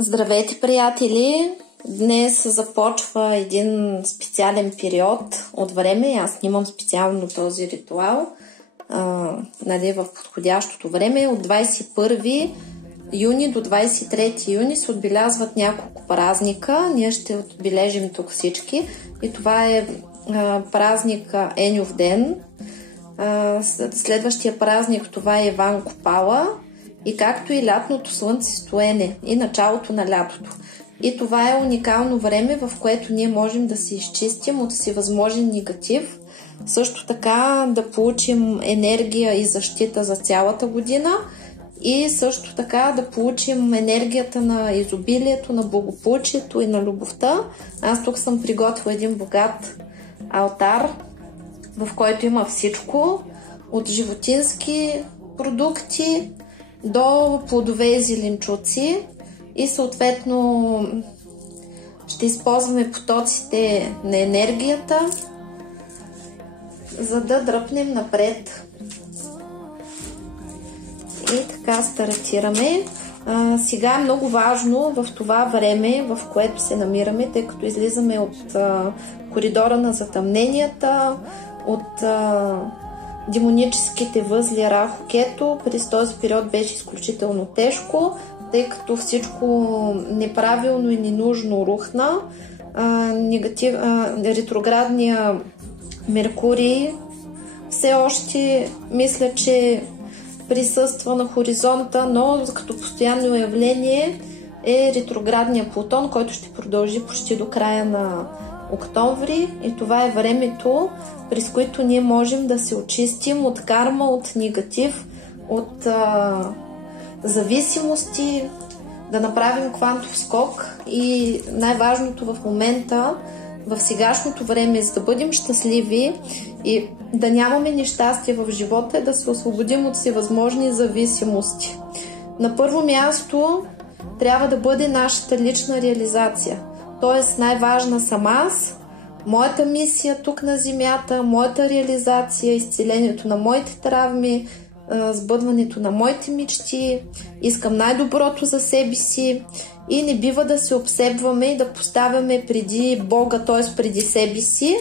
Здравейте, приятели! Днес започва един специален период от време. Аз снимам специално този ритуал в подходящото време. От 21 юни до 23 юни се отбелязват няколко празника. Ние ще отбележим тук всички. И това е празник Еньов ден. Следващия празник това е Иван Купала. И както и лятното слънцестоене и началото на лятото. И това е уникално време, в което ние можем да се изчистим от всевъзможен негатив. Също така да получим енергия и защита за цялата година. И също така да получим енергията на изобилието, на благополучието и на любовта. Аз тук съм приготвила един богат алтар, в който има всичко. От животински продукти до плодове и зеленчуци и съответно ще използваме потоците на енергията, за да дръпнем напред. И така стартираме. Сега е много важно в това време, в което се намираме, тъй като излизаме от коридора на затъмненията, от демоническите възли Рахо-Кето. През този период беше изключително тежко, тъй като всичко неправилно и ненужно рухна. Ретроградния Меркурий все още мисля, че присъства на хоризонта, но като постоянно явление е ретроградния Плутон, който ще продължи почти до края на октомври, и това е времето, през което ние можем да се очистим от карма, от негатив, от зависимости, да направим квантов скок. И най-важното в момента, в сегашното време, за да бъдем щастливи и да нямаме нещастие в живота, е да се освободим от всевъзможни зависимости. На първо място трябва да бъде нашата лична реализация. Тоест най-важна съм аз, моята мисия тук на Земята, моята реализация, изцелението на моите травми, сбъдването на моите мечти. Искам най-доброто за себе си и не бива да се обсебваме и да поставяме преди Бога, т.е. преди себе си,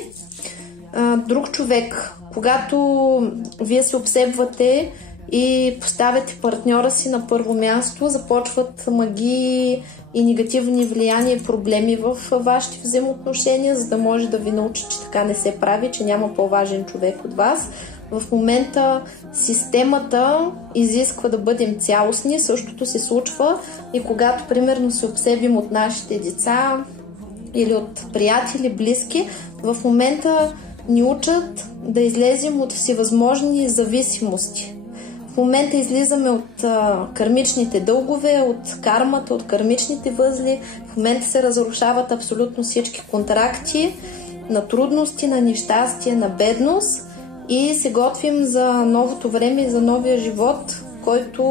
друг човек. Когато вие се обсебвате и поставяте партньора си на първо място, започват магии и негативни влияния и проблеми в вашите взаимоотношения, за да може да ви научи, че така не се прави, че няма по-важен човек от вас. В момента системата изисква да бъдем цялостни. Същото се случва и когато примерно се обсебим от нашите деца или от приятели, близки, в момента ни учат да излезем от всевъзможни зависимости. В момента излизаме от кармичните дългове, от кармата, от кармичните възли. В момента се разрушават абсолютно всички контракти на трудности, на нещастие, на бедност и се готвим за новото време и за новия живот, който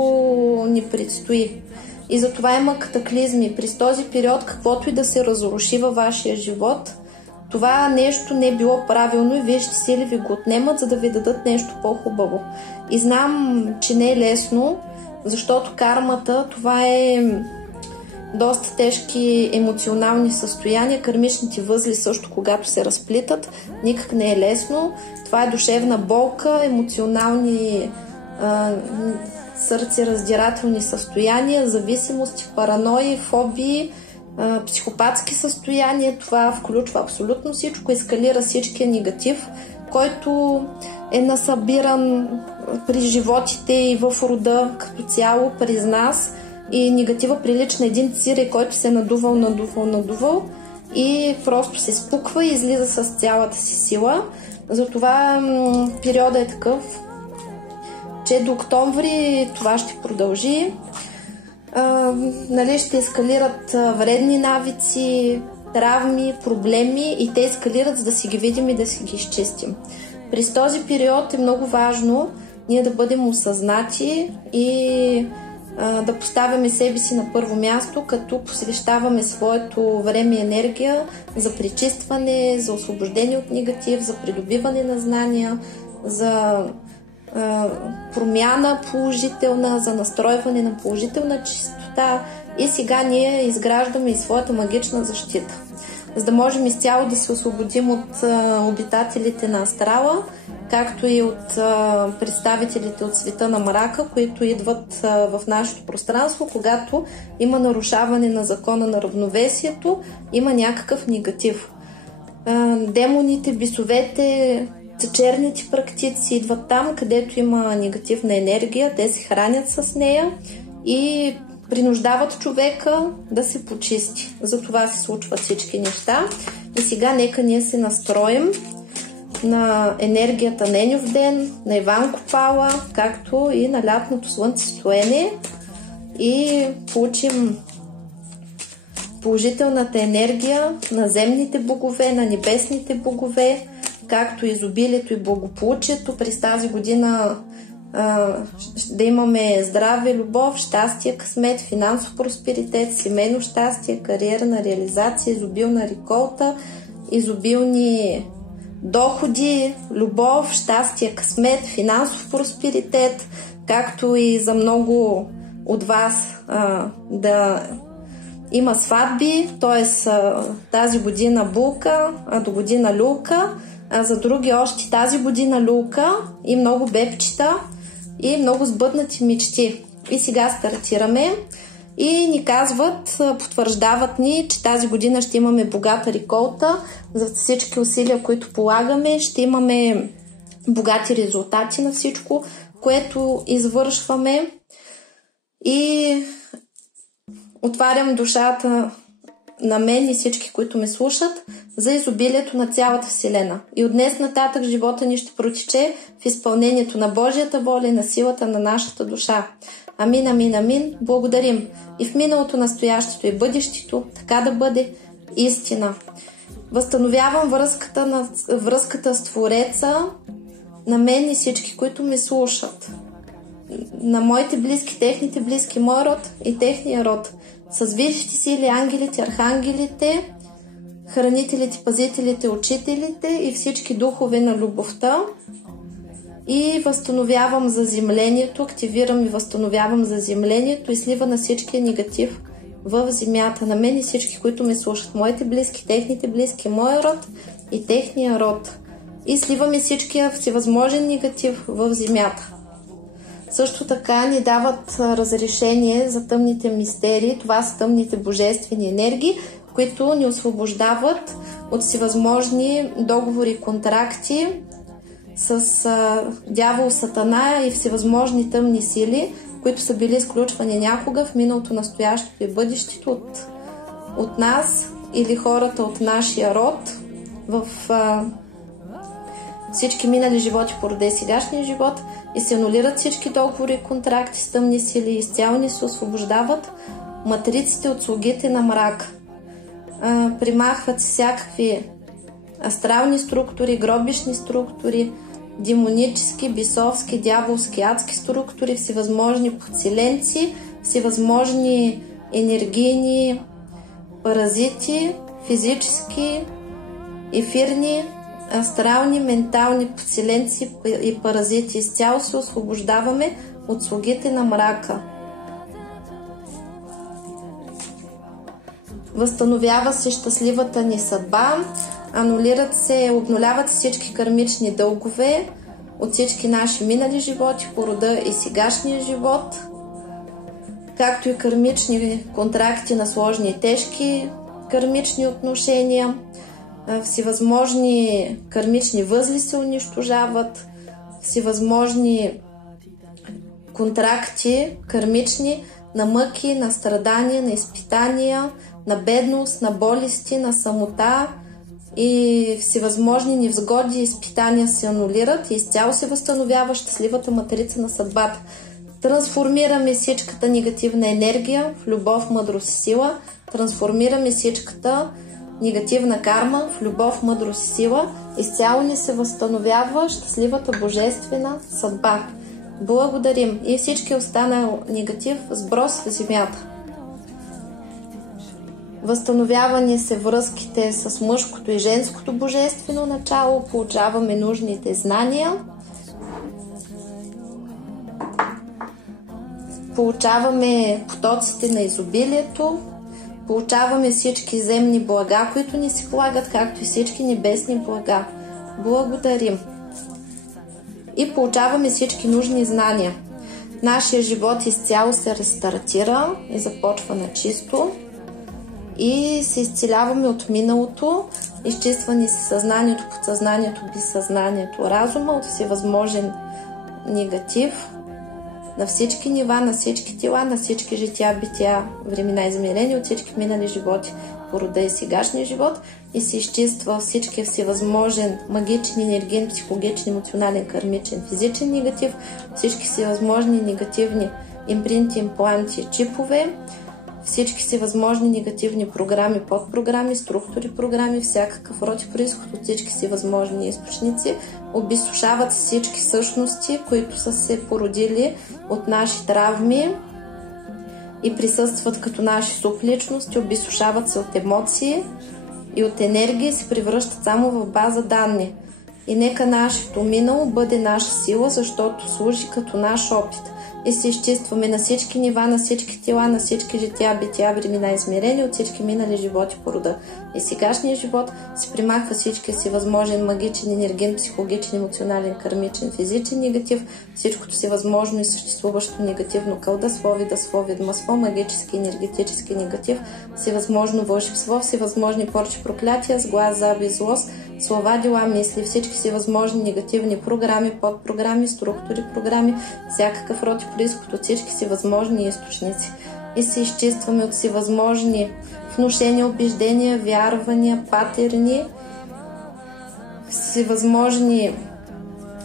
ни предстои. И затова има катаклизми. През този период, каквото и да се разруши във вашия живот, това нещо не е било правилно и вижте сили ви го отнемат, за да ви дадат нещо по-хубаво. И знам, че не е лесно, защото кармата, това е доста тежки емоционални състояния, кармичните възли също, когато се разплитат, никак не е лесно. Това е душевна болка, емоционални сърцераздирателни състояния, зависимости, паранои, фобии, психопатски състояния. Това включва абсолютно всичко, ескалира всичкия негатив, който е насъбиран при животите и в рода като цяло през нас, и негатива прилича на един цирей, който се е надувал. и просто се спуква и излиза с цялата си сила. Затова периода е такъв, че до октомври това ще продължи. Ще ескалират вредни навици, травми, проблеми и те ескалират, за да си ги видим и да си ги изчистим. През този период е много важно ние да бъдем осъзнати и да поставяме себе си на първо място, като посвещаваме своето време и енергия за пречистване, за освобождение от негатив, за придобиване на знания, за промяна положителна, за настройване на положителна чистота. И сега ние изграждаме и своята магична защита, за да можем изцяло да се освободим от обитателите на астрала, както и от представителите от света на мрака, които идват в нашето пространство, когато има нарушаване на закона на равновесието, има някакъв негатив. Демоните, бисовете, черните практици идват там, където има негативна енергия, те се хранят с нея и принуждават човека да се почисти. За това се случват всички неща. И сега нека ние се настроим на енергията на Еньов ден, на Иван Купала, както и на лятното слънцестоене и получим положителната енергия на земните богове, на небесните богове, както изобилието и благополучието. През тази година да имаме здраве, любов, щастие, късмет, финансов просперитет, семейно щастие, кариерна реализация, изобилна реколта, изобилни доходи, любов, щастие, късмет, финансов просперитет, както и за много от вас да има сватби, т.е. тази година булка, а до година люлка, а за други още тази година люлка и много бебчета и много сбъднати мечти. И сега стартираме и ни казват, потвърждават ни, че тази година ще имаме богата реколта. За всички усилия, които полагаме, ще имаме богати резултати на всичко, което извършваме. И отварям душата на мен и всички, които ме слушат, за изобилието на цялата Вселена. И от днес нататък живота ни ще протече в изпълнението на Божията воля и на силата на нашата душа. Амин, амин, амин. Благодарим. И в миналото, настоящето и бъдещето, така да бъде истина. Възстановявам връзката с Твореца, на мен и всички, които ме слушат. На моите близки, техните близки, мой род и техния род. С висшите сили, ангелите, архангелите, хранителите, пазителите, учителите и всички духове на любовта. И възстановявам заземлението, активирам и възстановявам заземлението и слива на всичкия негатив в земята. На мен и всички, които ме слушат. Моите близки, техните близки, моя род и техния род. И сливаме всичкия всевъзможен негатив в земята. Също така ни дават разрешение за тъмните мистерии. Това са тъмните божествени енергии, които ни освобождават от всевъзможни договори и контракти с дявол, сатана и всевъзможни тъмни сили, които са били изключвани някога в миналото, настоящето и бъдещето от нас или хората от нашия род в всички минали животи породе сегашния живот и се анулират всички договори и контракти с тъмни сили и изцяло ни се освобождават матриците от слугите на мрак. Примахват всякакви астрални структури, гробишни структури, демонически, бисовски, дяволски, адски структури, всевъзможни подселенци, всевъзможни енергийни паразити, физически, ефирни, астрални, ментални подселенци и паразити. Изцяло се освобождаваме от слугите на мрака. Възстановява се щастливата ни съдба, обнуляват всички кармични дългове от всички наши минали животи по рода и сегашния живот, както и кармични контракти на сложни и тежки кармични отношения. Всевъзможни кармични възли се унищожават, всевъзможни контракти кармични на мъки, на страдания, на изпитания, на бедност, на болести, на самота и всевъзможни невзгоди и изпитания се анулират и изцяло се възстановява щастливата матрица на съдбата. Трансформираме всичката негативна енергия в любов, мъдрост и сила. Трансформираме всичката негативна карма в любов, мъдрост и сила. Изцяло ни се възстановява щастливата божествена съдба. Благодарим и всички останал негатив сброс в земята. Възстановявани се връзките с мъжкото и женското божествено начало. Получаваме нужните знания. Получаваме потоците на изобилието. Получаваме всички земни блага, които ни се полагат, както и всички небесни блага. Благодарим. И получаваме всички нужни знания. Нашия живот изцяло се рестартира и започва на чисто. И се изцеляваме от миналото, изчиствани си съзнанието, подсъзнанието, безсъзнанието, разума от всевъзможен негатив на всички нива, на всички тела, на всички жития, бития, времена измерени от всички минали животи по рода и сегашния живот и се изчиства всички всевъзможен магичен, енергиен, психологичен, емоционален, кармичен, физичен негатив, всички всевъзможни негативни импринти, импланти, чипове, всички си възможни негативни програми, подпрограми, структури, програми, всякакъв род и произход от всички си възможни източници, обезсушават всички същности, които са се породили от наши травми и присъстват като наши субличности, обезсушават се от емоции и от енергии, се превръщат само в база данни. И нека нашето минало бъде наша сила, защото служи като наш опит. И се изчистваме на всички нива, на всички тела, на всички жития, бития, времена измерени от всички минали животи по рода. И сегашния живот се примахва всички си възможен магичен, енерген, психологичен, емоционален, кармичен, физичен негатив, всичкото си възможно и съществуващо негативно кълдъслови, дъслови, дмъсло, магически, енергетически негатив, всевъзможно вълшебство, всевъзможни порчи, проклятия, сглаз, заби, злост, слова, дела, мисли, всички си възможни негативни програми, подпрограми, структури, програми, всякакъв род и произход от всички си възможни източници. И се изчистваме от всевъзможни внушения, убеждения, вярвания, патерни, всевъзможни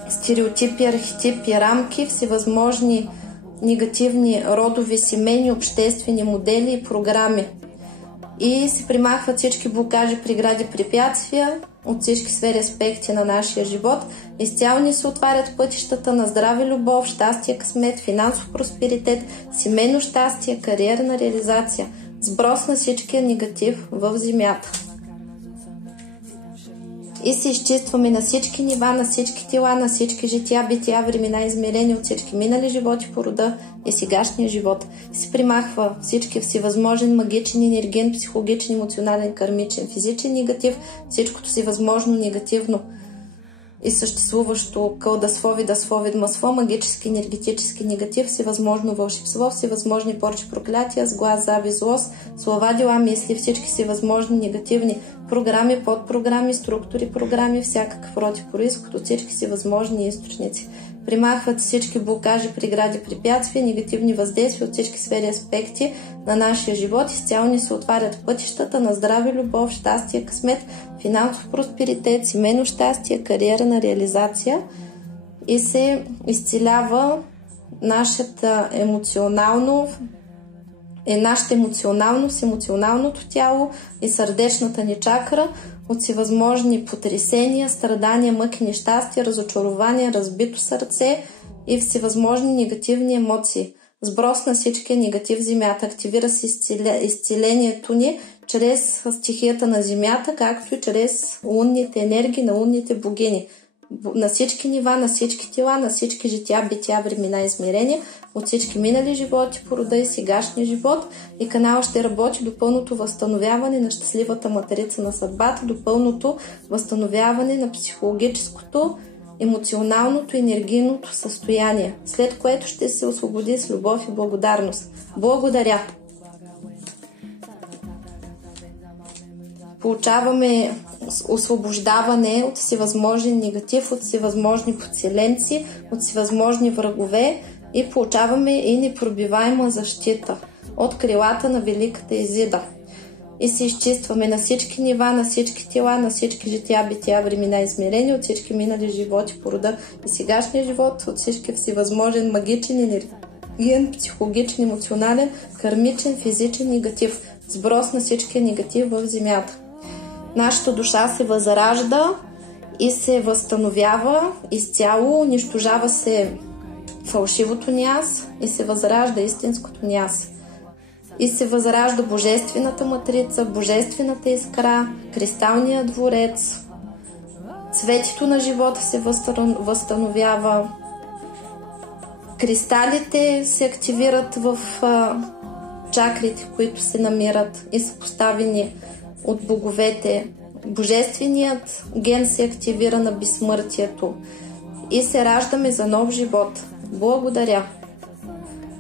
стереотипи, архетипи, рамки, всевъзможни негативни родови, семейни, обществени модели и програми. И се примахват всички блокажи, прегради, препятствия от всички сфери аспекти на нашия живот. Изцяло ни се отварят пътищата на здраве, любов, щастие, късмет, финансов просперитет, семейно щастие, кариерна реализация, сброс на всичкия негатив в земята. И се изчистваме на всички нива, на всички тела, на всички жития, бития, времена измерени от всички минали животи по рода и сегашния живот. И се примахва всички всевъзможен магичен, енерген, психологичен, емоционален, кармичен, физичен негатив, всичкото си възможно негативно и съществуващо кълдъслови, дъслови, дмъсло, магически, енергетически негатив, всевъзможно вълшебство, всевъзможни порчи, проклятия, сглаз, зави, злост, слова, дела, мисли, всички си възможни негативни програми, подпрограми, структури, програми, всякакъв род и произход от всички си възможни източници. Примахват всички блокажи, прегради, препятствия, негативни въздействия от всички сфери аспекти на нашия живот. Изцяло ни се отварят пътищата на здраве, любов, щастие, късмет, финансов просперитет, семейно щастие, кариерна реализация и се изцелява нашата емоционалност, емоционалното тяло и сърдечната ни чакра от всевъзможни потресения, страдания, мъки, нещастия, разочарования, разбито сърце и всевъзможни негативни емоции. Сброс на всичкия негатив в земята. Активира се изцелението ни чрез стихията на земята, както и чрез лунните енергии на лунните богини. На всички нива, на всички тела, на всички жития, бития, времена измерения, от всички минали животи по рода и сегашния живот, и канала ще работи до пълното възстановяване на щастливата матрица на съдбата, до пълното възстановяване на психологическото, емоционалното и енергийното състояние, след което ще се освободи с любов и благодарност. Благодаря! Получаваме освобождаване от всевъзможен негатив, от всевъзможни подселенци, от всевъзможни врагове и получаваме и непробиваема защита от крилата на Великата Изида. и се изчистваме на всички нива, на всички тела, на всички жития, бития, времена, измерения, от всички минали животи по рода и сегашния живот, от всички всевъзможен магичен, енергиен, психологичен, емоционален, кармичен, физичен негатив. Сброс на всичкия негатив в земята. Нашата душа се възражда и се възстановява изцяло, унищожава се фалшивото ни аз и се възражда истинското ни аз. И се възражда божествената матрица, божествената искра, кристалния дворец, цветето на живота се възстановява, кристалите се активират в чакрите, които се намират и са поставени от боговете. Божественият ген се активира на безсмъртието и се раждаме за нов живот. Благодаря!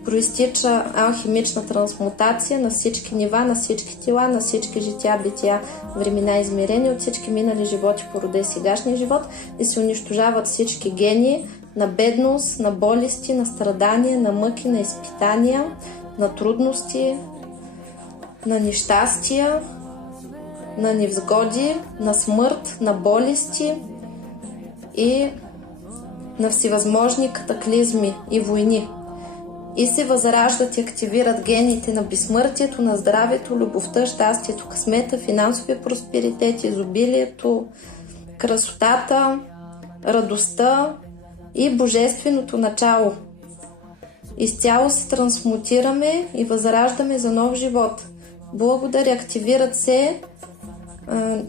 Проистича алхимична трансмутация на всички нива, на всички тела, на всички жития, бития, времена, измерения, от всички минали животи по рода и сегашния живот и се унищожават всички гени на бедност, на болести, на страдания, на мъки, на изпитания, на трудности, на нещастия, на невзгоди, на смърт, на болести и на всевъзможни катаклизми и войни. И се възраждат и активират гените на безсмъртието, на здравето, любовта, щастието, късмета, финансовия просперитет, изобилието, красотата, радостта и божественото начало. Изцяло се трансмутираме и възраждаме за нов живот. Благодаря, активират се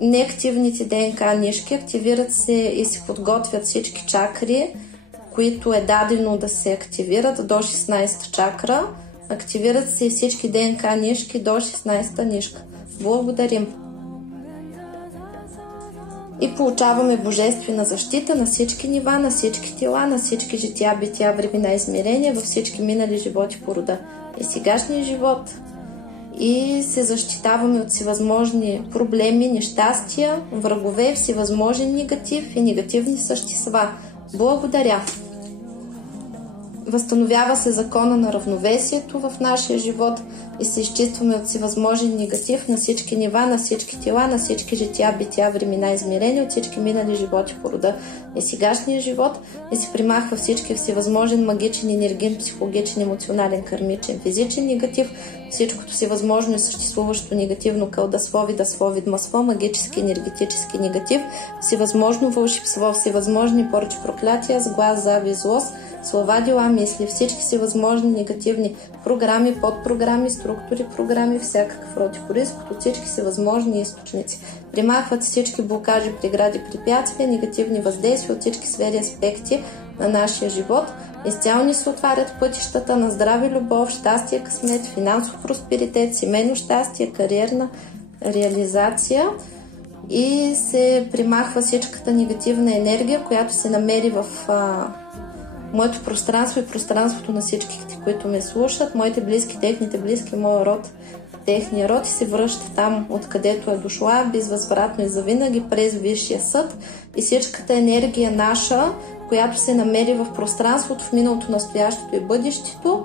неактивните ДНК нишки, активират се и се подготвят всички чакри, които е дадено да се активират до 16 чакра. Активират се и всички ДНК нишки до 16 нишка. Благодарим! И получаваме божествена защита на всички нива, на всички тела, на всички жития, бития, времена, измерения, във всички минали животи по рода и сегашния живот. И се защитаваме от всевъзможни проблеми, нещастия, врагове, всевъзможен негатив и негативни същества. Благодаря! Възстановява се закона на равновесието в нашия живот и се изчистваме от всевъзможен негатив на всички нива, на всички тела, на всички жития, бития, времена, измерения, от всички минали животи по рода и сегашния живот и се примахва всички всевъзможен магичен, енергиен, психологичен, емоционален, кармичен, физичен негатив, всичкото всевъзможно и съществуващо негативно кълдаство, видаство, видмаство, магически, енергетически негатив, всевъзможно вълшебство, всевъзможни поръчи, проклятия, сглаз, завист, злост, слова, дела, мисли, всички си възможни негативни програми, подпрограми, структури, програми, всякакъв род и риск, от всички си възможни източници. Примахват всички блокажи, прегради, препятствия, негативни въздействия от всички сфери аспекти на нашия живот. Изцяло ни се отварят пътищата на здраве, любов, щастие, късмет, финансов просперитет, семейно щастие, кариерна реализация и се примахва всичката негативна енергия, която се намери в моето пространство и пространството на всичките, които ме слушат, моите близки, техните близки, моя род, техния род и се връща там, откъдето е дошла, безвъзвратно и завинаги през Висшия съд и всичката енергия наша, която се намери в пространството, в миналото, настоящето и бъдещето,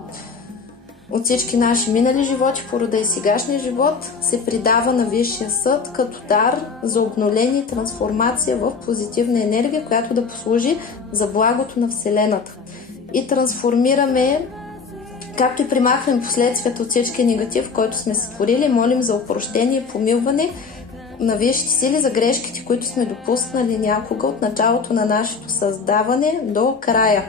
от всички наши минали животи, по рода и сегашния живот, се придава на Висшия съд като дар за обновление и трансформация в позитивна енергия, която да послужи за благото на Вселената. И трансформираме, както и примахваме последствията от всички негатив, който сме сътворили, молим за опрощение и помилване на висшите сили за грешките, които сме допуснали някога от началото на нашето създаване до края.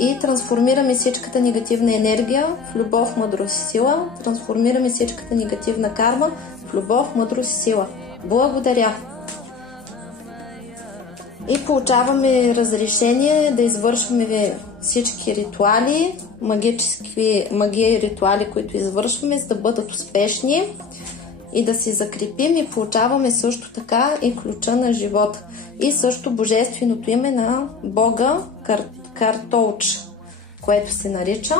И трансформираме всичката негативна енергия в любов, мъдрост и сила. Трансформираме всичката негативна карма в любов, мъдрост и сила. Благодаря! И получаваме разрешение да извършваме всички ритуали, магия и ритуали, които извършваме, за да бъдат успешни и да се закрепим, и получаваме също така и ключа на живота. И също божественото име на Бога Картолч, което се нарича,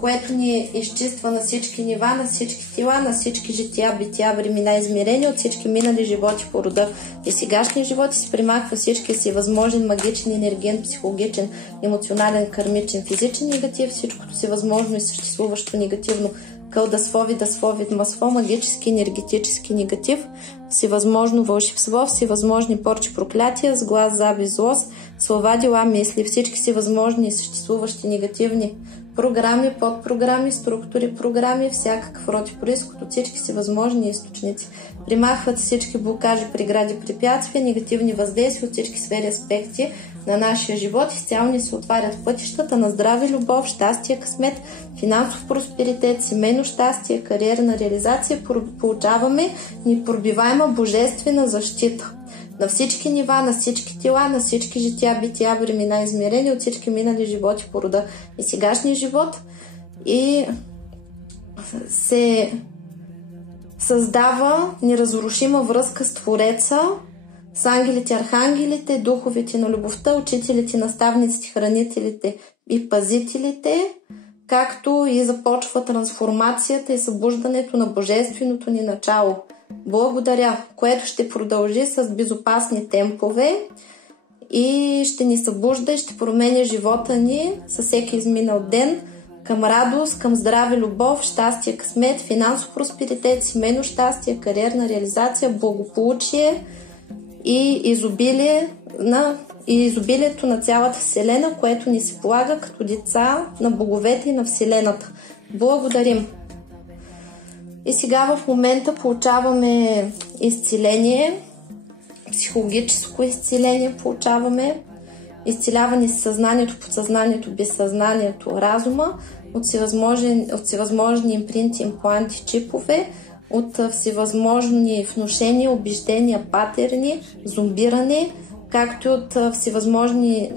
което ни изчиства на всички нива, на всички тела, на всички жития, бития, времена, измерения, от всички минали животи по рода и сегашния живот и се примахва всички си възможен магичен, енергиен, психологичен, емоционален, кармичен, физичен негатив, всичкото си възможно и съществуващо негативно колдословие, масло, магически, енергетически негатив, всевъзможно вълшебство, всевъзможни порчи, проклятия, сглаз, завист, злост, слова, дела, мисли, всички всевъзможни съществуващи негативни програми, подпрограми, структури, програми, всякакъв род и произход от всички всевъзможни източници. Примахват всички блокажи, прегради, препятствия, негативни въздействия от всички сфери, аспекти на нашия живот. Изцяло ни се отварят пътищата на здраве, любов, щастие, късмет, финансов просперитет, семейно щастие, кариерна реализация. Получаваме непробиваема божествена защита на всички нива, на всички тела, на всички жития, бития, времена, измерени от всички минали животи по рода и сегашния живот. И се създава неразрушима връзка с Твореца, с ангелите, архангелите, духовете на любовта, учителите, наставниците, хранителите и пазителите, както и започва трансформацията и събуждането на божественото ни начало. Благодаря, което ще продължи с безопасни темпове и ще ни събужда и ще променя живота ни със всеки изминал ден към радост, към здраве, любов, щастие, късмет, финансов просперитет, семейно щастие, кариерна реализация, благополучие и изобилието на цялата Вселена, което ни се полага като деца на боговете и на Вселената. Благодарим! И сега в момента получаваме изцеление, психологическо изцеление получаваме, изцеляване с съзнанието, подсъзнанието, безсъзнанието, разума, от всевъзможни импринти, импланти, чипове, от всевъзможни внушения, убеждения, патерни, зомбиране, както и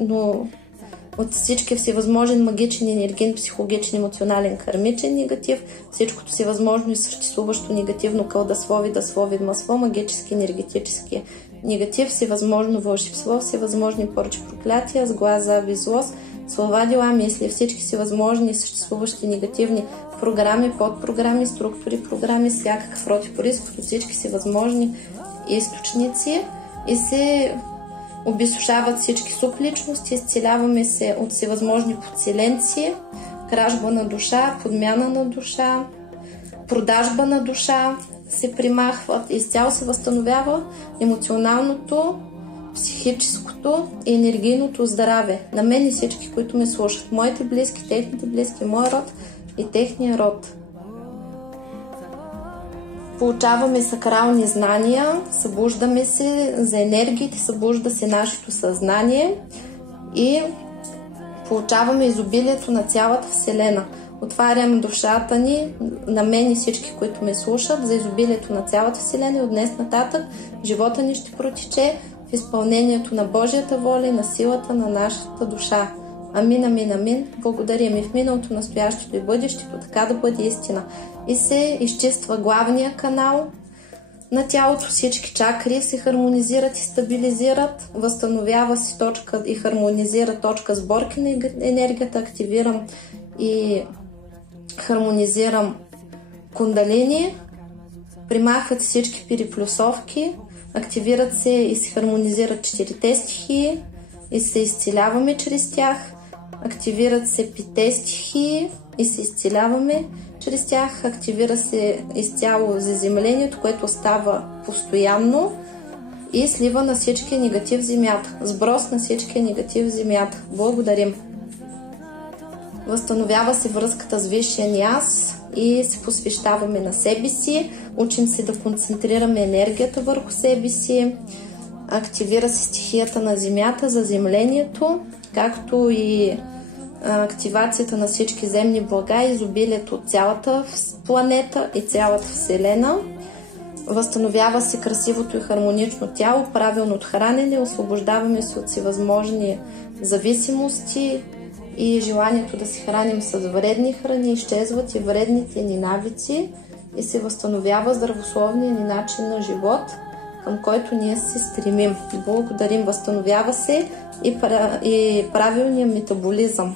от всички всевъзможен магичен, енерген, психологичен, емоционален, кармичен негатив, всичкото всевъзможно и съществуващо негативно колдословие, масло, магически, енергетически негатив, всевъзможно вълшебство, всевъзможни порчи, проклятия, сглаз, завист, злост, слова, дела, мисли, всички всевъзможни и съществуващи негативни програми, подпрограми, структури, програми, всякакъв род и произход от всички всевъзможни източници и се обезсушават всички субличности, изцеляваме се от всевъзможни подселенци, кражба на душа, подмяна на душа, продажба на душа се примахват, изцяло се възстановява емоционалното, психическото и енергийното здраве. На мен и всички, които ме слушат, моите близки, техните близки, моя род и техния род. Получаваме сакрални знания, събуждаме се за енергиите, събужда се нашето съзнание и получаваме изобилието на цялата Вселена. Отварям душата ни, на мен и всички, които ме слушат, за изобилието на цялата Вселена и от днес нататък живота ни ще протече в изпълнението на Божията воля и на силата на нашата душа. Амин, амин, амин. Благодарим и в миналото, настоящето и бъдещето, така да бъде истина. И се изчиства главния канал на тялото, всички чакри се хармонизират и стабилизират, възстановява се точка и хармонизира точка сборки на енергията, активирам и хармонизирам кундалини, примахват всички переплюсовки, активират се и се хармонизират 4 стихии и се изцеляваме чрез тях, активират се 5 стихии и се изцеляваме чрез тях, активира се изцяло заземлението, което става постоянно и слива на всички негатив в земята, сброс на всички негатив в земята. Благодарим! Възстановява се връзката с Висшия ни аз и се посвещаваме на себе си, учим се да концентрираме енергията върху себе си, активира се стихията на земята, заземлението, както и активацията на всички земни блага и изобилието от цялата планета и цялата Вселена. Възстановява се красивото и хармонично тяло, правилно от хранене, освобождаваме се от всевъзможни зависимости и желанието да се храним с вредни храни, изчезват и вредните ни навици и се възстановява здравословния ни начин на живот, към който ние се стремим. Благодарим, възстановява се и правилния метаболизъм.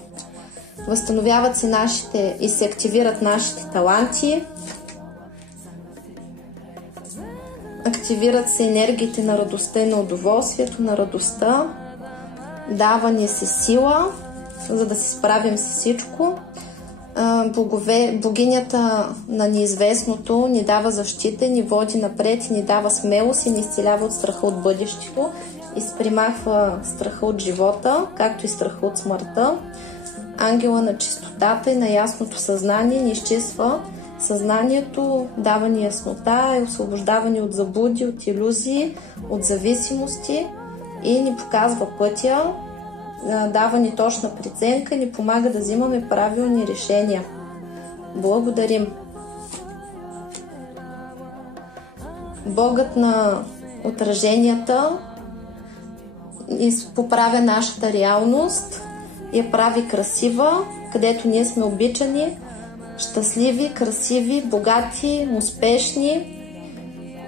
Възстановяват се нашите и се активират нашите таланти. Активират се енергиите на радостта и на удоволствието на радостта. Дава ни се сила, за да се справим с всичко. богинята на неизвестното ни дава защита, ни води напред, ни дава смелост и ни изцелява от страха от бъдещето и примахва страха от живота, както и страха от смъртта. Ангела на чистотата и на ясното съзнание ни изчиства съзнанието, дава ни яснота и освобождава ни от заблуди, от илюзии, от зависимости и ни показва пътя, дава ни точна преценка и ни помага да взимаме правилни решения. Благодарим! Богът на отраженията поправя нашата реалност, я прави красива, където ние сме обичани, щастливи, красиви, богати, успешни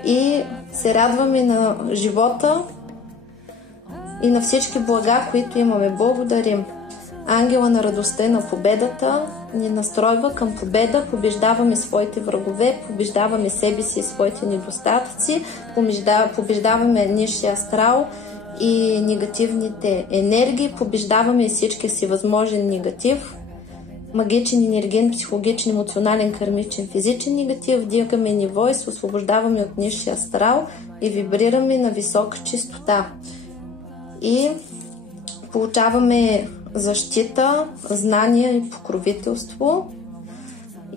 и се радваме на живота и на всички блага, които имаме. Благодарим! Ангела на радостта и на победата ни настройва към победа, побеждаваме своите врагове, побеждаваме себе си и своите недостатъци, побеждаваме нисшия астрал и негативните енергии, побеждаваме всички си възможен негатив, магичен, енерген, психологичен, емоционален, кармичен, физичен негатив, вдигаме ниво и се освобождаваме от нисшия астрал и вибрираме на висока чистота. И получаваме защита, знания и покровителство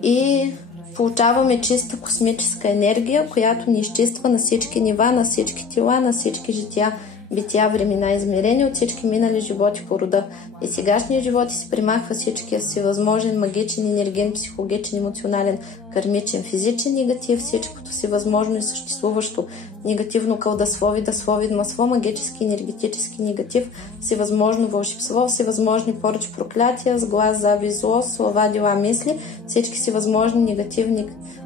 и получаваме чиста космическа енергия, която ни изчиства на всички нива, на всички тела, на всички жития, бития, времена, измерения от всички минали животи по рода и сегашния живот и се примахва всичкия си възможен магичен, енерген, психологичен, емоционален, кармичен, физичен негатив, всичкото си възможно и съществуващо негативно кълдаслови, масло, магически, енергетически негатив, всевъзможно вълшебство, всевъзможни поръч, проклятия, сглаз, завист, злост, слова, дела, мисли, всички си възможни негативни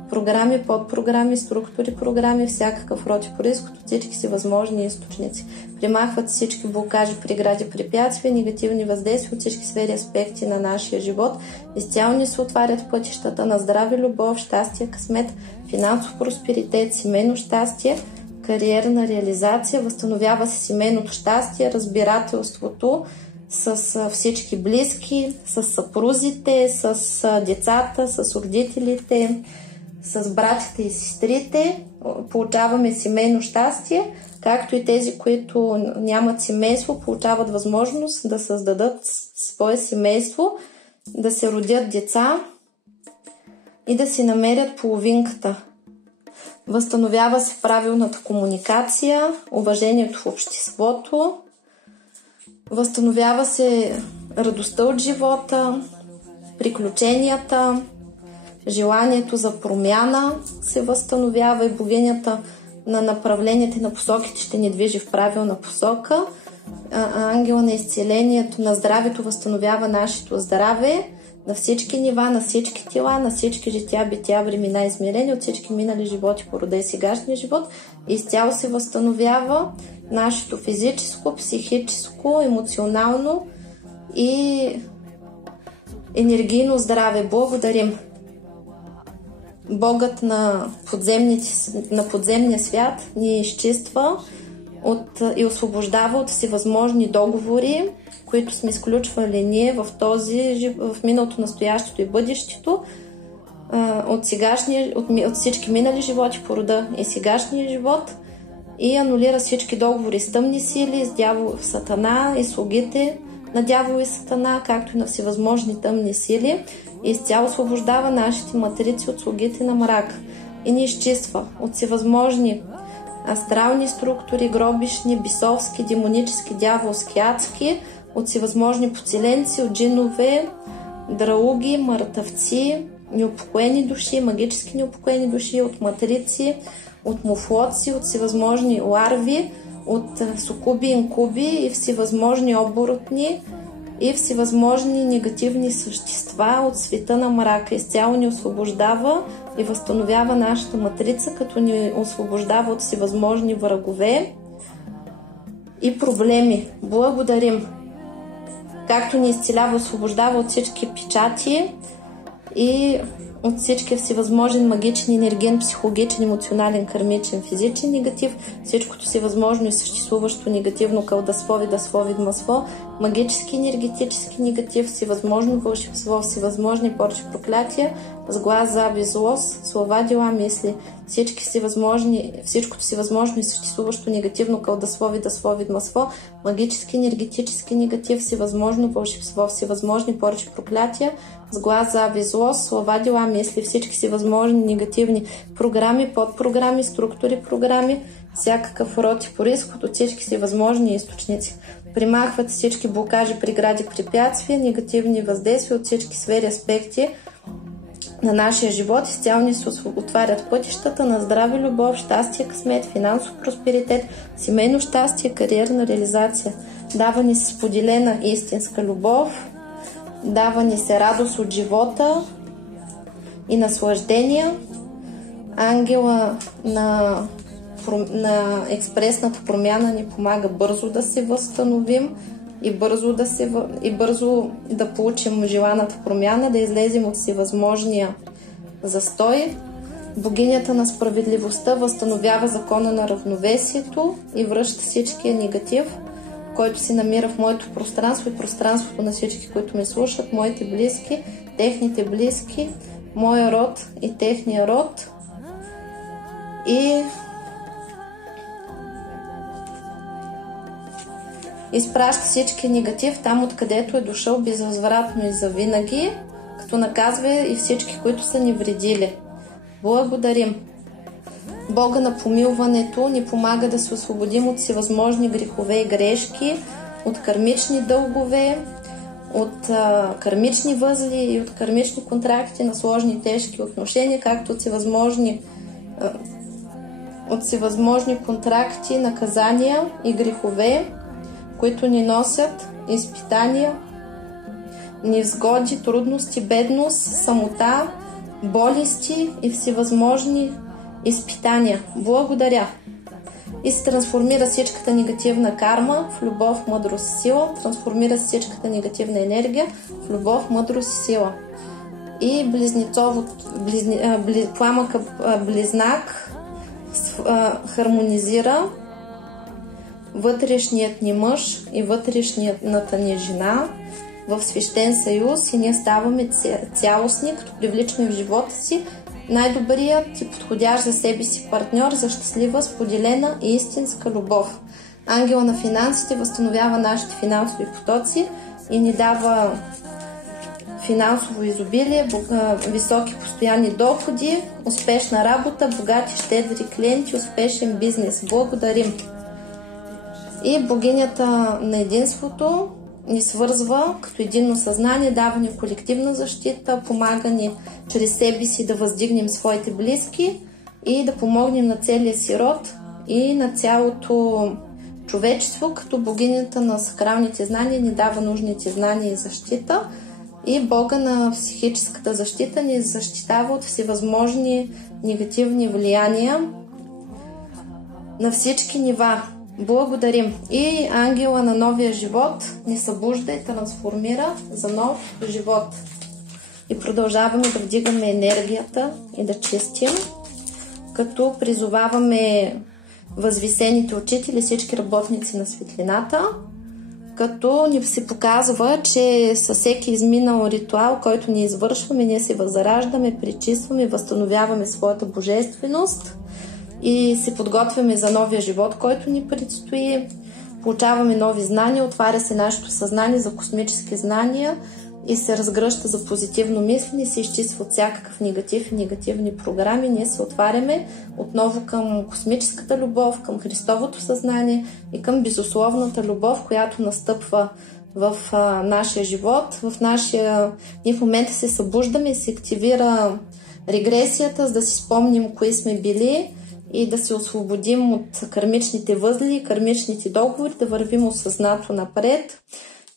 програми, подпрограми, структури, програми, всякакъв род и произход от всички си възможни източници. Примахват всички блокажи, прегради, препятствия, негативни въздействия от всички сфери аспекти на нашия живот. Изцяло ни се отварят пътищата на здраве, любов, щастие, късмет, финансов просперитет, семейно щастие, кариерна реализация, възстановява се семейното щастие, разбирателството с всички близки, с съпрузите, с децата, с родителите, с братите и сестрите. Получаваме семейно щастие, както и тези, които нямат семейство, получават възможност да създадат свое семейство, да се родят деца и да си намерят половинката. Възстановява се правилната комуникация, уважението в обществото, възстановява се радостта от живота, приключенията, желанието за промяна се възстановява и богинята на направленията и на посоките ще ни движи в правилна посока. Ангел на изцелението, на здравето възстановява нашето здраве на всички нива, на всички тела, на всички жития, бития, времена, измерения от всички минали животи по рода и сегашния живот. Изцяло се възстановява нашето физическо, психическо, емоционално и енергийно здраве. Благодарим! Богът на подземния свят ни изчиства и освобождава от всевъзможни договори, които сме изключвали ние в миналото, настоящето и бъдещето, от всички минали животи по рода и сегашния живот, и анулира всички договори с тъмни сили, с дявол, сатана и слугите на дявол и сатана, както и на всевъзможни тъмни сили, и изцяло освобождава нашите матрици от слугите на мрак и ни изчиства от всевъзможни астрални структури, гробишни, бисовски, демонически, дяволски, адски, от всевъзможни подселенци, от джинове, драуги, мъртъвци, неупокоени души, магически неупокоени души, от матрици, от муфлоци, от всевъзможни ларви, от сукуби, инкуби и всевъзможни оборотни и всевъзможни негативни същества от света на мрака. Изцяло ни освобождава и възстановява нашата матрица, като ни освобождава от всевъзможни врагове и проблеми. Благодарим! Както ни изцелява, освобождава от всички печати и от всички всевъзможен магичен, енерген, психологичен, емоционален, кармичен, физичен негатив, всичкото си възможно и съществуващо негативно кълдасво, видасло, видмасло, магически, енергетически негатив, всевъзможно вълшебство, всевъзможни порчи, проклятия, сглаз, завист, злост, слова, дела, мисли, всичкото си възможно и съществуващо негативно кълдасво, видасло, видмасло, магически, енергетически негатив, всевъзможно вълшебство, всевъзможни порчи, проклятия, сглаз, завист, злост, слова, дела, мисли, всички си възможни негативни програми, подпрограми, структури, програми, всякакъв род и произход от всички си възможни източници. Примахват всички блокажи, прегради, препятствия, негативни въздействия от всички сфери, аспекти на нашия живот. Изцяло ни се отварят пътищата на здраве, любов, щастие, късмет, финансов просперитет, семейно щастие, кариерна реализация. Дава ни се споделена истинска любов, дава ни се радост от живота и наслаждения. Ангела на експресната промяна ни помага бързо да се възстановим и бързо да получим желаната промяна, да излезем от всевъзможния застой. Богинята на справедливостта възстановява закона на равновесието и връща всичкия негатив, който се намира в моето пространство и пространството на всички, които ме слушат, моите близки, техните близки, моя род и техния род. И изпраща всички негатив там, откъдето е дошъл безвъзвратно и завинаги, като наказва и всички, които са ни вредили. Благодарим! Бога на помилването ни помага да се освободим от всевъзможни грехове и грешки, от кармични дългове, от кармични възли и от кармични контракти на сложни и тежки отношения, както от всевъзможни контракти, наказания и грехове, които ни носят изпитания, невзгоди, трудности, бедност, самота, болести и всевъзможни изпитания. Благодаря! И се трансформира всичката негативна карма в любов, мъдрост и сила. Трансформира всичката негативна енергия в любов, мъдрост и сила. И пламъка близнак хармонизира вътрешният ни мъж и вътрешната ни жена в свещен съюз и ние ставаме цялостни, като привличаме в живота си най-добрият и подходящ за себе си партньор за щастлива, споделена и истинска любов. Ангела на финансите възстановява нашите финансови потоци и ни дава финансово изобилие, високи постоянни доходи, успешна работа, богати, щедри клиенти, успешен бизнес. Благодарим! И богинята на единството ни свързва като единно съзнание, дава ни колективна защита, помага ни чрез себе си да въздигнем своите близки и да помогнем на целия си род и на цялото човечество, като богинята на сакралните знания ни дава нужните знания и защита. И Бога на психическата защита ни защитава от всевъзможни негативни влияния на всички нива. Благодарим! И ангела на новия живот ни събужда и трансформира за нов живот. И продължаваме да вдигаме енергията и да чистим, като призоваваме възвисените учители, всички работници на светлината, като ни се показва, че със всеки изминал ритуал, който ни извършваме, ние се възраждаме, пречистваме, възстановяваме своята божественост и се подготвяме за новия живот, който ни предстои. Получаваме нови знания, отваря се нашето съзнание за космически знания и се разгръща за позитивно мислене, се изчиства от всякакъв негатив и негативни програми. Ние се отваряме отново към космическата любов, към Христовото съзнание и към безусловната любов, която настъпва в нашия живот. Ние в момента се събуждаме и се активира регресията, за да си спомним кои сме били и да се освободим от кармичните възли, кармичните договори, да вървим осъзнато напред.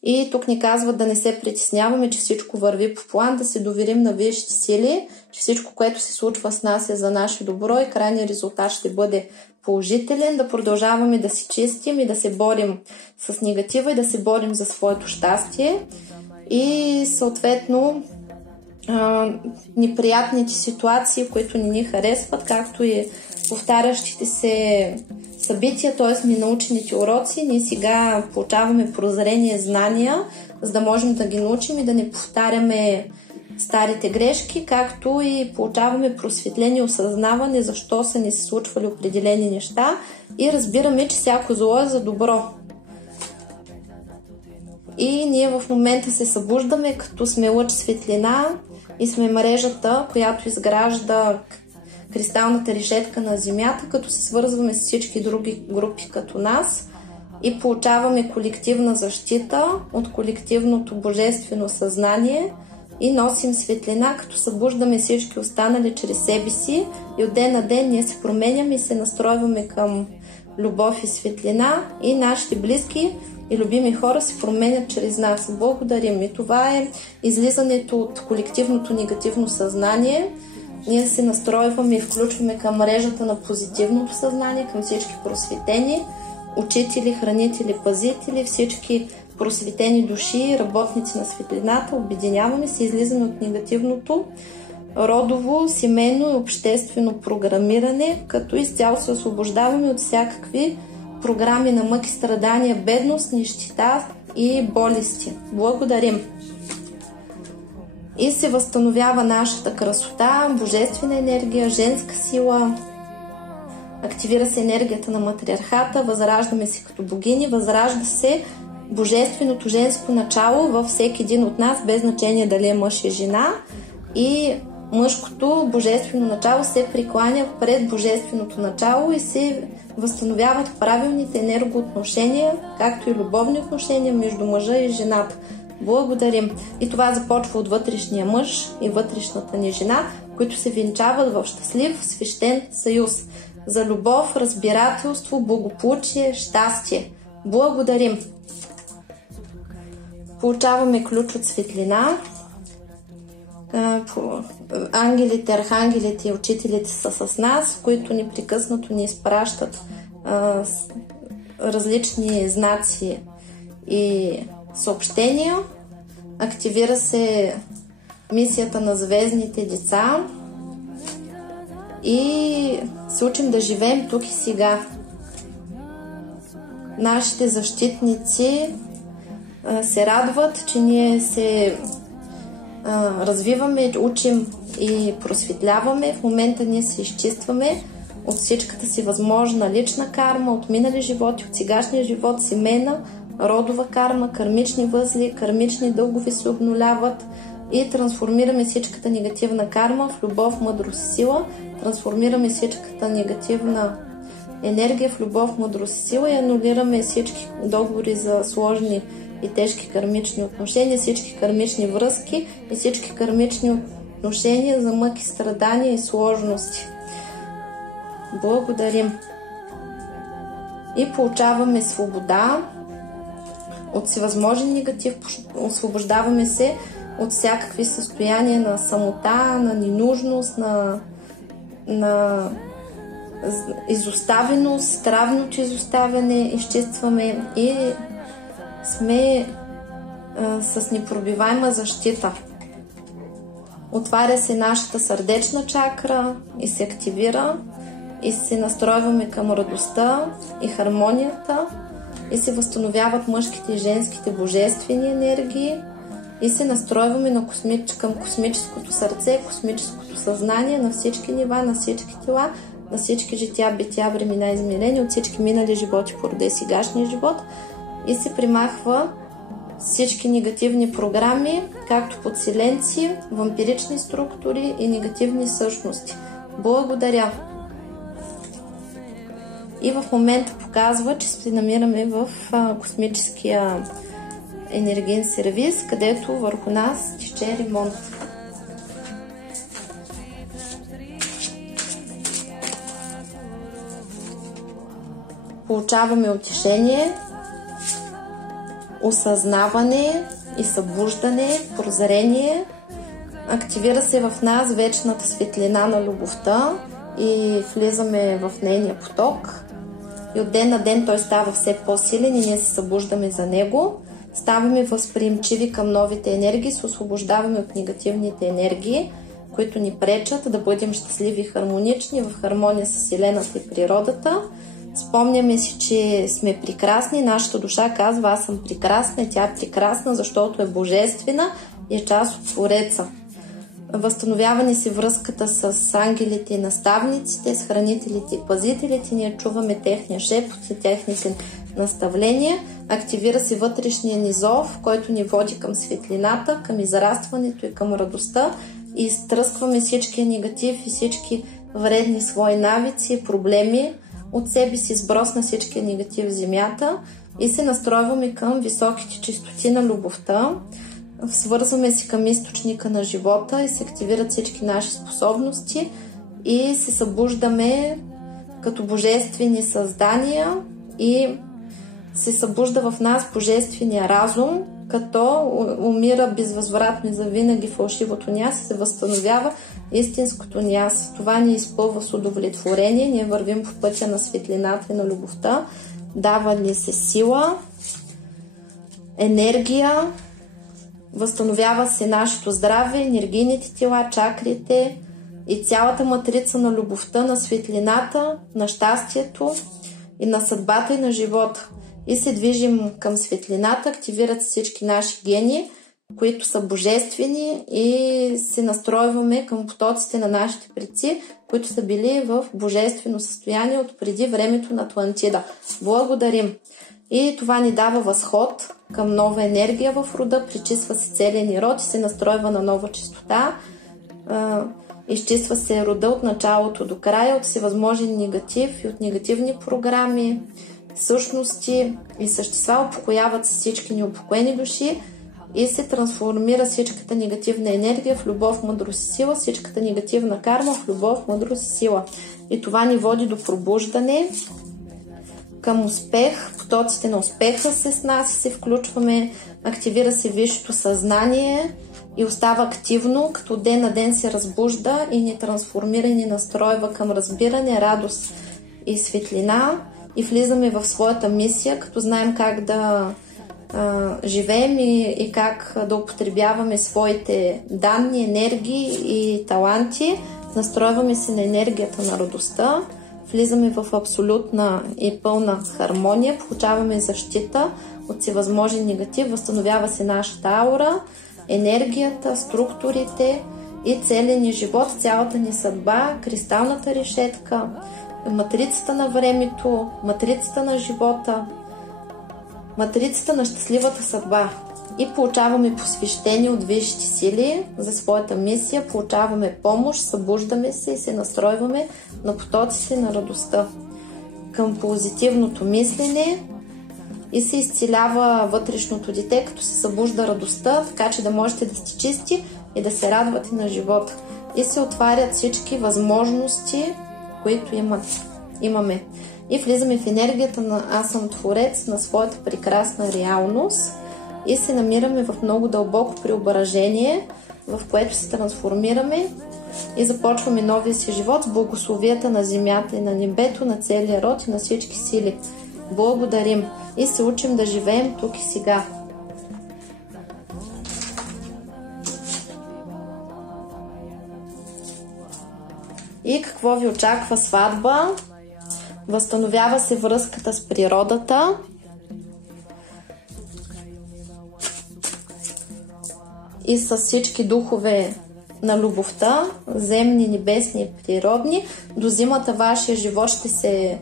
И тук ни казват да не се притесняваме, че всичко върви по план, да се доверим на висшите сили, че всичко, което се случва с нас е за наше добро и крайният резултат ще бъде положителен, да продължаваме да се чистим и да се борим с негатива и да се борим за своето щастие. И съответно неприятните ситуации, които не ни харесват, както и повтарящите се събития, т.е. ненаучените уроци. Ние сега получаваме прозрение, знания, за да можем да ги научим и да не повтаряме старите грешки, както и получаваме просветление, осъзнаване защо са ни се случвали определени неща и разбираме, че всяко зло е за добро. И ние в момента се събуждаме, като сме лъч светлина и сме мрежата, която изгражда кристалната решетка на Земята, като се свързваме с всички други групи като нас и получаваме колективна защита от колективното божествено съзнание и носим светлина, като събуждаме всички останали чрез себе си и от ден на ден ние се променяме и се настройваме към любов и светлина и нашите близки и любими хора се променят чрез нас. Благодарим. И това е излизането от колективното негативно съзнание. Ние се настройваме и включваме към мрежата на позитивното съзнание, към всички просветени, учители, хранители, пазители, всички просветени души, работници на светлината. Обединяваме се, излизаме от негативното родово, семейно и обществено програмиране, като изцяло се освобождаваме от всякакви програми на мъки, страдания, бедност, нищета и болести. Благодарим! И се възстановява нашата красота, божествена енергия, женска сила, активира се енергията на матриархата, възраждаме се като богини, възражда се божественото женско начало във всеки един от нас, без значение дали е мъж и жена, и мъжкото божествено начало се прекланя пред божественото начало и се възстановяват правилните енергоотношения, както и любовни отношения между мъжа и жената. Благодарим! И това започва от вътрешния мъж и вътрешната ни жена, които се венчават в щастлив, свещен съюз за любов, разбирателство, благополучие, щастие. Благодарим! Получаваме ключ от светлина. Ангелите, архангелите и учителите са с нас, които непрекъснато ни изпращат различни знаци и съобщения. Активира се мисията на звездните деца и се учим да живеем тук и сега. Нашите защитници се радват, че ние се развиваме, учим и просветляваме. В момента ние се изчистваме от всичката си възможна лична карма, от минали животи, от сегашния живот, семейна, родова карма, кармични възли, кармични дългове се обнуляват и трансформираме всичката негативна карма в любов, мъдрост и сила. Трансформираме всичката негативна енергия в любов, мъдрост и сила и анулираме всички договори за сложни и тежки кармични отношения, всички кармични връзки и всички кармични отношения за мъки, страдания и сложности. Благодарим! И получаваме свобода от всевъзможен негатив, освобождаваме се от всякакви състояния на самота, на ненужност, на изоставеност, здравното изоставяне, изчистваме и сме с непробиваема защита. Отваря се нашата сърдечна чакра и се активира и се настройваме към радостта и хармонията и се възстановяват мъжките и женските божествени енергии и се настройваме към космическото сърце, космическото съзнание на всички нива, на всички тела, на всички жития, бития, времена, измерения, от всички минали животи поради сегашния живот и се примахва всички негативни програми, както подселенци, вампирични структури и негативни същности. Благодаря! И в момента показва, че се намираме в космическия енергиен сервис, където върху нас тече ремонт. Получаваме утешение, осъзнаване и събуждане, прозрение. Активира се в нас вечната светлина на любовта и влизаме в нейния поток. И от ден на ден той става все по-силен и ние се събуждаме за него. ставаме възприемчиви към новите енергии, се освобождаваме от негативните енергии, които ни пречат да бъдем щастливи и хармонични, в хармония с Вселената и природата. Спомняме си, че сме прекрасни. Нашата душа казва: аз съм прекрасна, и тя е прекрасна, защото е божествена и е част от Твореца. Възстановяване си връзката с ангелите и наставниците, с хранителите и пазителите. Ние чуваме техния шепот и техните наставления. Активира се вътрешния ни зов, който ни води към светлината, към израстването и към радостта. И изтръскваме всички негатив и всички вредни свои навици, проблеми от себе си, сбросна всички негатив в земята и се настройваме към високите чистоти на любовта. Свързваме се към източника на живота и се активират всички наши способности и се събуждаме като божествени създания и се събужда в нас божествения разум, като умира безвъзвратно и завинаги фалшивото няс и се възстановява истинското няс. Това ни изпълва с удовлетворение. Ние вървим по пътя на светлината и на любовта. Дава ни се сила, енергия, възстановява се нашето здраве, енергийните тела, чакрите и цялата матрица на любовта, на светлината, на щастието и на съдбата и на живота. И се движим към светлината, активират всички наши гени, които са божествени, и се настройваме към потоците на нашите предци, които са били в божествено състояние от преди времето на Атлантида. Благодарим! И това ни дава възход към нова енергия в рода, пречиства се целият ни род и се настройва на нова чистота. Изчиства се рода от началото до края, от всевъзможен негатив и от негативни програми, същности и същества. Упокояват се всички неупокоени души и се трансформира всичката негативна енергия в любов, мъдрост и сила, всичката негативна карма в любов, мъдрост и сила. И това ни води до пробуждане към успех. Потоците на успеха се с нас и се включваме, активира се висшето съзнание и остава активно, като ден на ден се разбужда и ни трансформира и ни настройва към разбиране, радост и светлина. И влизаме в своята мисия, като знаем как да живеем и как да употребяваме своите данни, енергии и таланти. Настройваме се на енергията на радостта, влизаме в абсолютна и пълна хармония, получаваме защита от всевъзможен негатив, възстановява се нашата аура, енергията, структурите и целият ни живот, цялата ни съдба, кристалната решетка, матрицата на времето, матрицата на живота, матрицата на щастливата съдба. И получаваме посвещение от висшите сили за своята мисия, получаваме помощ, събуждаме се и се настройваме на потоците на радостта към позитивното мислене и се изцелява вътрешното дете, като се събужда радостта, така че да можете да сте чисти и да се радвате на живота. И се отварят всички възможности, които имаме. И влизаме в енергията на аз съм Творец, на своята прекрасна реалност и се намираме в много дълбоко преображение, в което се трансформираме и започваме новия си живот с благословията на земята и на небето, на целия род и на всички сили. Благодарим и се учим да живеем тук и сега. И какво ви очаква сватба? Възстановява се връзката с природата. И с всички духове на любовта, земни, небесни и природни. До зимата вашия живот ще се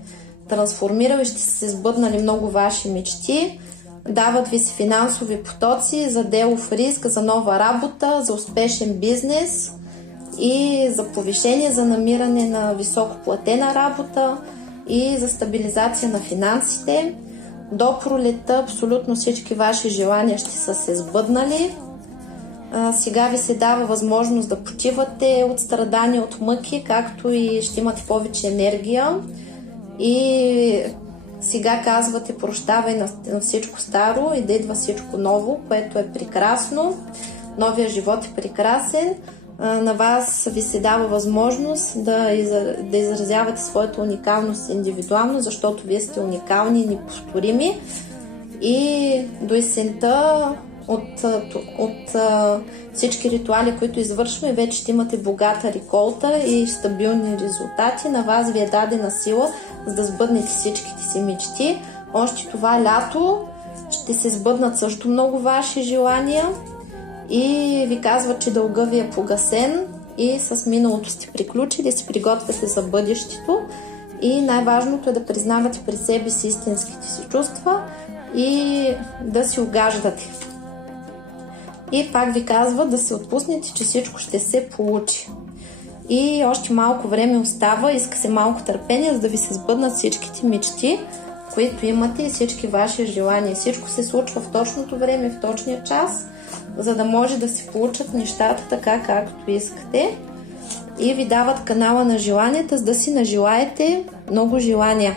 трансформира и ще се сбъднали много ваши мечти. Дават ви се финансови потоци за делов риск, за нова работа, за успешен бизнес и за повишение, за намиране на високоплатена работа и за стабилизация на финансите. До пролетта абсолютно всички ваши желания ще са се сбъднали. Сега ви се дава възможност да почивате от страдания, от мъки, както и ще имате повече енергия. И сега казвате прощавай на всичко старо и да идва всичко ново, което е прекрасно. Новия живот е прекрасен. На вас ви се дава възможност да изразявате своята уникалност и индивидуалност, защото вие сте уникални и неповторими. И до есента от всички ритуали, които извършваме, вече ще имате богата реколта и стабилни резултати. На вас ви е дадена сила, за да сбъднете всичките си мечти. Още това лято ще се сбъднат също много ваши желания и ви казва, че дълга ви е погасен и с миналото сте приключили, се приготвяте за бъдещето и най-важното е да признавате при себе си истинските си чувства и да си угаждате. И пак ви казва да се отпуснете, че всичко ще се получи. И още малко време остава, иска се малко търпение, за да ви се сбъднат всичките мечти, които имате и всички ваши желания. Всичко се случва в точното време, в точния час, за да може да се получат нещата така, както искате. И ви дават канала на желанията, за да си нажелаете много желания.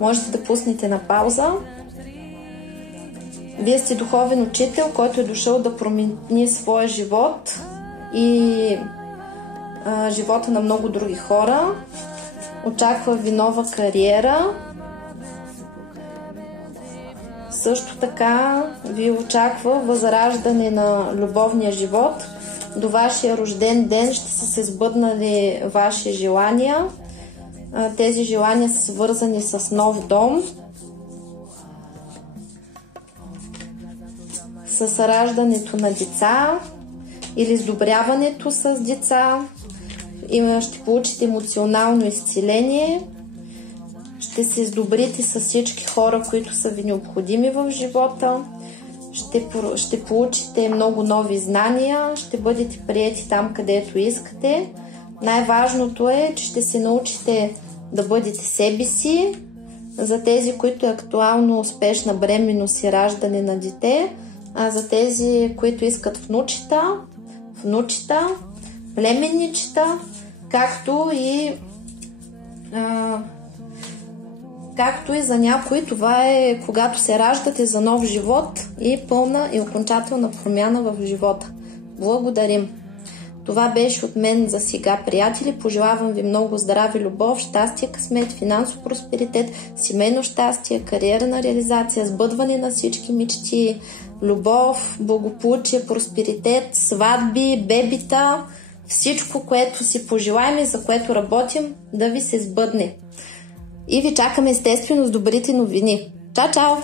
Можете да пуснете на пауза. Вие сте духовен учител, който е дошъл да промени своя живот и живота на много други хора. Очаква ви нова кариера. Също така ви очаква възраждане на любовния живот. До вашия рожден ден ще са се сбъднали ваши желания. Тези желания са свързани с нов дом, с раждането на деца или сдобряването с деца. Ще получите емоционално изцеление. Ще се сдобрите с всички хора, които са ви необходими в живота. Ще получите много нови знания. Ще бъдете приети там, където искате. Най-важното е, че ще се научите да бъдете себе си. За тези, които е актуално успешна бременност и раждане на дете, а за тези, които искат внучета, племенничета, както и за някои, това е когато се раждате за нов живот и пълна и окончателна промяна в живота. Благодарим! Това беше от мен за сега, приятели. Пожелавам ви много здраве, любов, щастие, късмет, финансов просперитет, семейно щастие, кариерна реализация, сбъдване на всички мечти, любов, благополучие, просперитет, сватби, бебита, всичко, което си пожелаем и за което работим, да ви се сбъдне. И ви чакаме естествено с добрите новини. Чао, чао!